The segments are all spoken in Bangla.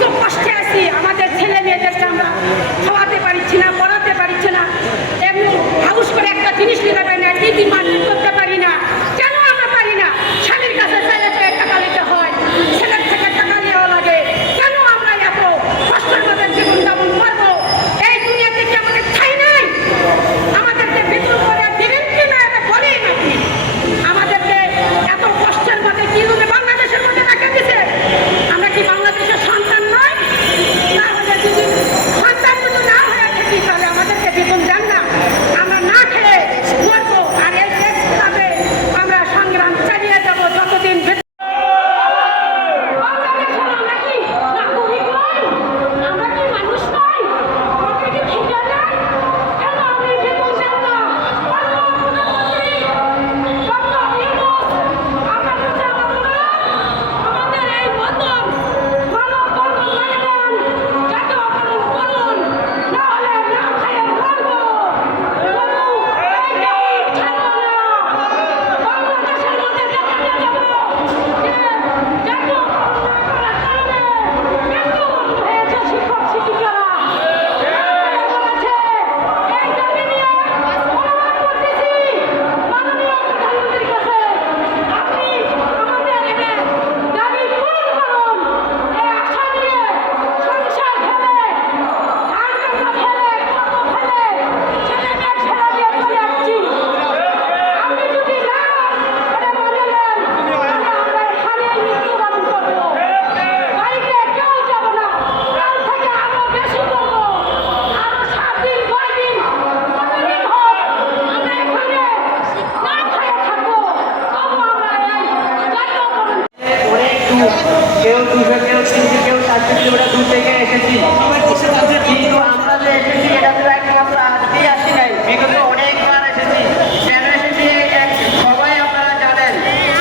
খুব কষ্টে আছি। আমাদের ছেলে মেয়েদেরকে আমরা খাওয়াতে পারছি না, পড়াতে পারছি না। এমনি হাউস করে একটা জিনিস নিতে পারি না দিদি মার্কেট করতে কেউ দুশো কেউ তিনশো কেউ চারশো কিলোমিটার দূর থেকে এসেছি কিন্তু আমরা যে এসেছি এটা তো একমাত্র আজকেই আসি নাই বিগত অনেকবার এসেছি কেন এসেছি এক- সবাই আপনারা জানেন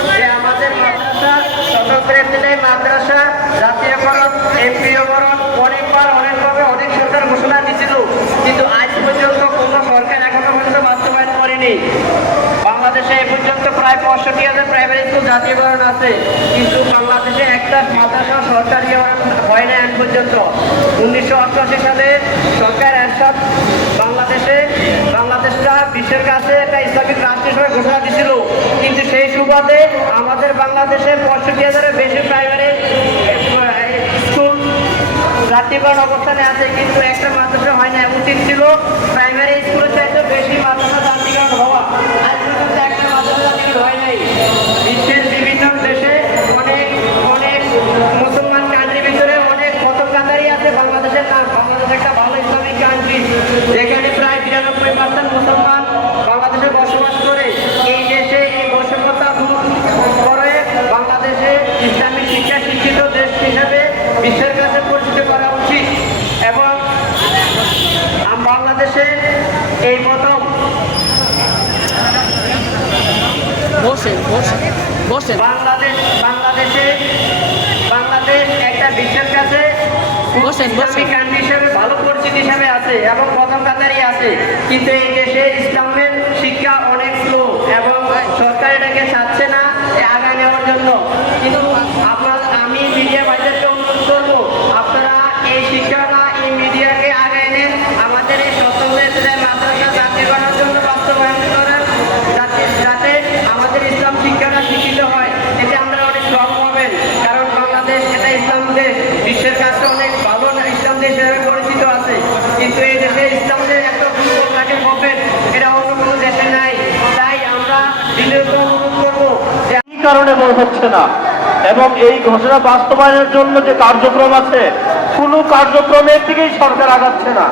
যে আমাদের মাদ্রাসা স্বতন্ত্র দিনে মাদ্রাসা জাতীয়করণ এমপিওকরণ অনেকবার অনেকভাবে অনেক সরকার ঘোষণা দিয়েছিল কিন্তু আজ পর্যন্ত কোনো সরকার এখনও পর্যন্ত বাস্তবায়ন করেনি বাংলাদেশে এ প্রায় পঁয়ষট্টি হাজার প্রাইমারি স্কুল জাতীয়করণ আছে। কিন্তু বাংলাদেশে একটা মাদ্রাসা সরকারি হয় না এখন পর্যন্ত। উনিশশো অষ্টআশি সালে সরকার এরশাদ বাংলাদেশে, বাংলাদেশটা বিশ্বের কাছে একটা ইসলামিক রাষ্ট্র হিসেবে ঘোষণা দিয়েছিল কিন্তু সেই সুবাদে আমাদের বাংলাদেশে পঁয়ষট্টি হাজারের বেশি প্রাইমারি স্কুল জাতীয়করণ অবস্থানে আছে। কিন্তু একটা মাদ্রাসা হয় না উচিত ছিল। প্রাইমারি স্কুলের চাইতে বেশি মাদ্রাসা জাতীয়করণ হওয়া আজ পর্যন্ত একটা মাদ্রাসা জাতীয়করণ হয় নাই বিশ্বের বিভিন্ন দেশে অনেক অনেক মুসলমান কান্ট্রির ভিতরে অনেক প্রথম কাতারই আছে বাংলাদেশের নাম বাংলাদেশ একটা ভালো ইসলামিক কান্ট্রি যেখানে প্রায় বিরানব্বই পার্সেন্ট মুসলমান বাংলাদেশে বসবাস করে এই দেশে এই বৈষম্যতা দূর করে বাংলাদেশে ইসলামিক শিক্ষা শিক্ষিত দেশ হিসেবে বিশ্বের কাছে পরিচিত করা উচিত এবং আম- বাংলাদেশে এই প্রথম বসেন বসেন বসেন বাংলাদেশ বাংলাদেশে বাংলাদেশ একটা বিশ্বের কাছে বসেন, বসেন। হিসেবে ভালো পরিচিত হিসেবে আছে এবং প্রথম কাতারই আছে কিন্তু এই দেশে ইসলামের শিক্ষা অনেক স্লো এবং সরকার এটাকে চাচ্ছে না এ আগায় নেওয়ার জন্য কিন্তু আপনার আমি মিডিয়া বাজারকে অনুরোধ করব আপনারা এই শিক্ষাটা এই মিডিয়াকে আগায় নেন আমাদের এই স্বতন্ত্র মাদ্রাসা জাতীয়করণের জন্য বাস্তবায়ন করেন যাতে যাতে আমাদের ইসলাম শিক্ষাটা শিক্ষিত হয় এতে আমরা অনেক স্ট্রং হবেন কারণ বাংলাদেশ এটা ইসলাম দেশ বিশ্বের কাছে অনেক ভালো না ইসলাম দেশ হিসেবে পরিচিত আছে কিন্তু এই দেশে ইসলামদের এত হবেন এটা অন্য কোনো আমরা বিনীত অনুরোধ করব যে কারণে হচ্ছে না। এবং এই ঘোষণা বাস্তবায়নের জন্য যে কার্যক্রম আছে, কোনো কার্যক্রমের দিকেই সরকার আগাচ্ছে না।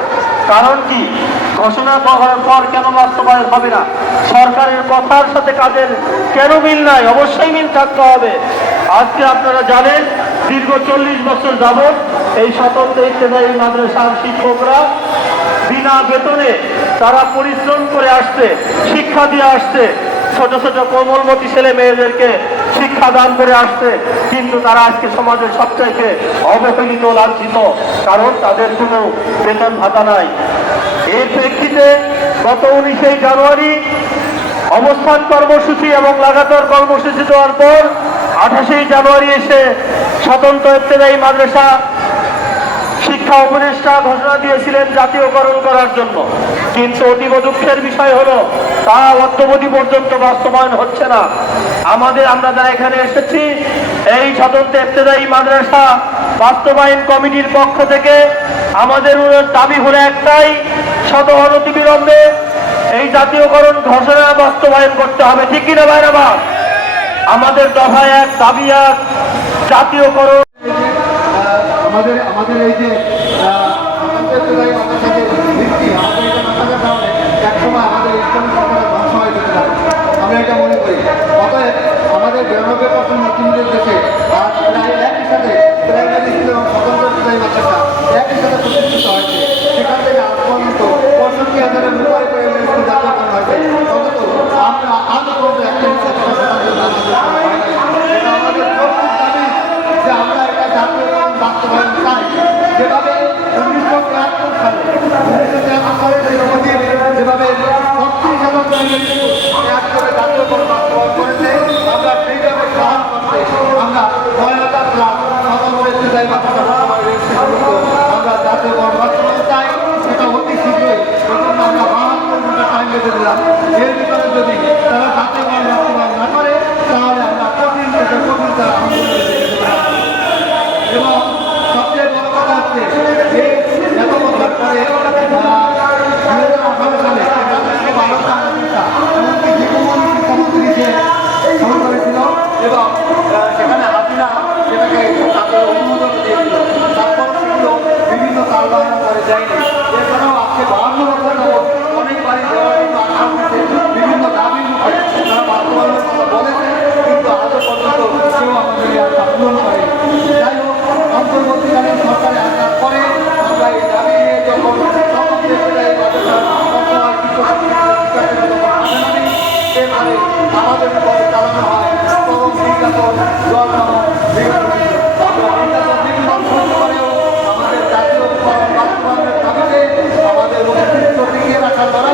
কারণ কি? ঘোষণা করার পর কেন বাস্তবায়ন হবে না? সরকারের কথার সাথে কাজের কেন মিল নাই? অবশ্যই মিল থাকতে হবে। আজকে আপনারা জানেন, দীর্ঘ চল্লিশ বছর যাবৎ এই স্বতন্ত্র ইত্তেদায়ী মাদ্রাসার শিক্ষকরা বিনা বেতনে তারা পরিশ্রম করে আসছে, শিক্ষা দিয়ে আসছে। ছোট ছোট কোমলমতি ছেলে মেয়েদেরকে শিক্ষা দান করে আসছে, কিন্তু তারা আজকে সমাজের সবচাইতে অবহেলিত, লাঞ্ছিত, কারণ তাদের কোনো বেতন ভাতা নাই। এর প্রেক্ষিতে গত উনিশে জানুয়ারি অবস্থান কর্মসূচি এবং লাগাতার কর্মসূচি দেওয়ার পর আঠাশেই জানুয়ারি এসে স্বতন্ত্র ইত্তেদায়ী মাদ্রাসা শিক্ষা উপদেষ্টা ঘোষণা দিয়েছিলেন জাতীয়করণ করার জন্য। কিন্তু অতীব দুঃখের বিষয় হলো, তা অদ্যবধি পর্যন্ত বাস্তবায়ন হচ্ছে না। আমাদের, আমরা যা এখানে এসেছি, এই স্বতন্ত্র ইবতেদায়ী মাদ্রাসা বাস্তবায়ন কমিটির পক্ষ থেকে আমাদের দাবি হলো একটাই শত অনতিবিলম্বে এই জাতীয়করণ ঘোষণা বাস্তবায়ন করতে হবে। ঠিক কিনা বাপ? আমাদের দফা এক দাবি, এক জাতীয়করণ আমাদের আমাদের এই যে আমাদের একসময় আমাদের পারে। আমরা এটা মনে করি। করে দেয়নি এছাড়াও আজকে বাহান্ন বছর অনেক বাড়ি দেওয়ার জন্য আশা করছে বিভিন্ন দাবির মুখে তারা বাস্তবায়নের কথা বলেছে, কিন্তু আজও পর্যন্ত কেউ আমাদের এই আশা পূরণ করেনি। যাই হোক অন্তর্বর্তীকালীন সরকারে আসার পরে আমরা এই দাবি নিয়ে যখন সকল দেশেরা এই আমাদের পরে চালানো হয় তখন ঠিক para